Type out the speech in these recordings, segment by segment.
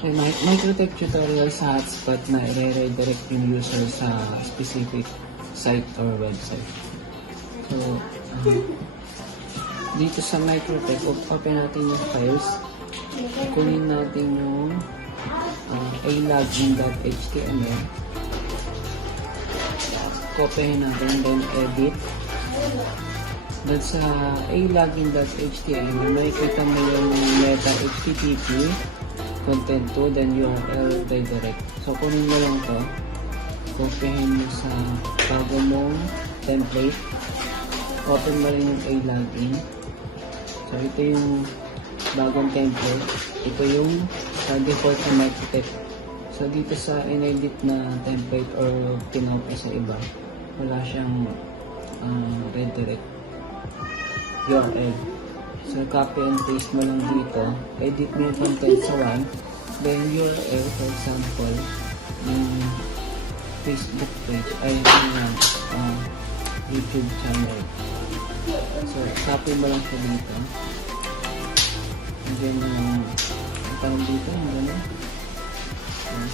Okay, MikroTik tutorial sa hotspot na i-redirect yung user sa specific site or website. So, dito sa MikroTik, open natin yung files. Kunin natin yung alogin.html. Copyhin natin, then edit. Then sa alogin.html, makikita mo yung meta http content to, then URL redirect. So, kunin mo lang to. Copyhin mo sa bago mong template. Open mo rin yung alogin. So, ito yung bagong template. Ito yung default na MikroTik. So, dito sa inedit na template or pinopy sa iba, wala siyang redirect URL. So, copy and paste mo lang dito. Edit mo yung content sa one. Then, URL, for example, yung Facebook page, ay yung YouTube channel. So, copy mo lang siya dito. And then, parang dito,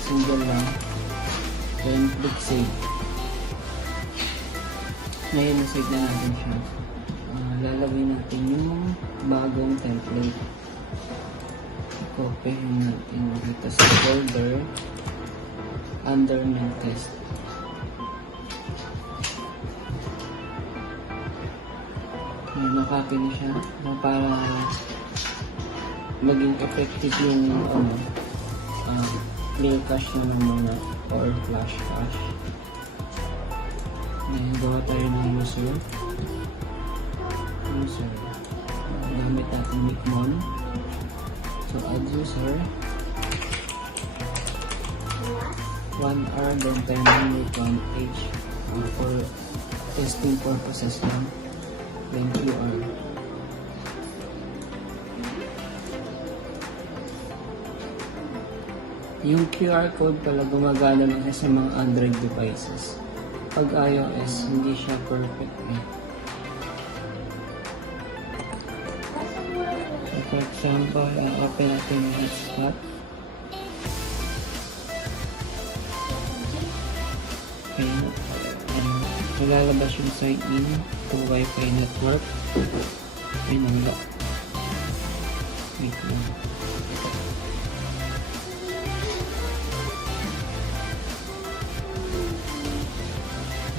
single lang. Then, click save. Ngayon, na-save na natin siya. Lalagay natin yung bagong template. Copyhin natin dito sa folder under main test. Nakopy na siya para maging effective yung clear cache naman muna or flash cache. Ngayon, gawa tayo ng user. Gamit natin mikmon. So, add user 1R then 10.1H for testing purposes lang. Then QR. Yung QR code pala gumagana lang sa mga Android devices. Pag iOS, hindi siya perfect eh. For example, open natin yung hotspot. Okay. Malalabas yung sign in to Wi-Fi network. Ay, nawala. Wait lang.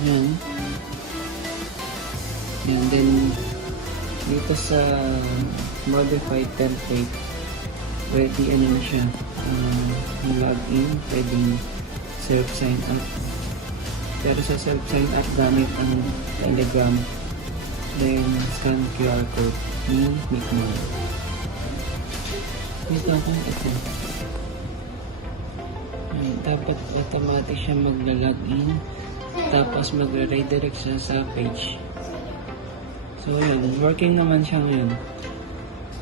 Yan. And then, dito sa modified template, ready na siya. Login, pwedeng self-sign up. Pero sa self-sign up, gamit ang Telegram. Then, scan QR code ni Mikmon. Wait lang kung ito. Dapat automatic siya magla-login. Tapos magre-redirect siya sa page. So, yun. Working naman siya ngayon.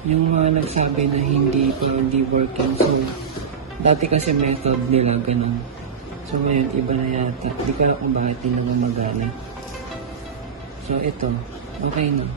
Yung mga nagsabi na hindi working. So, dati kasi method nila, ganun. So, ngayon, iba na yata. Hindi ko alam kung bakit hindi na gumagana. So, ito. Okay na.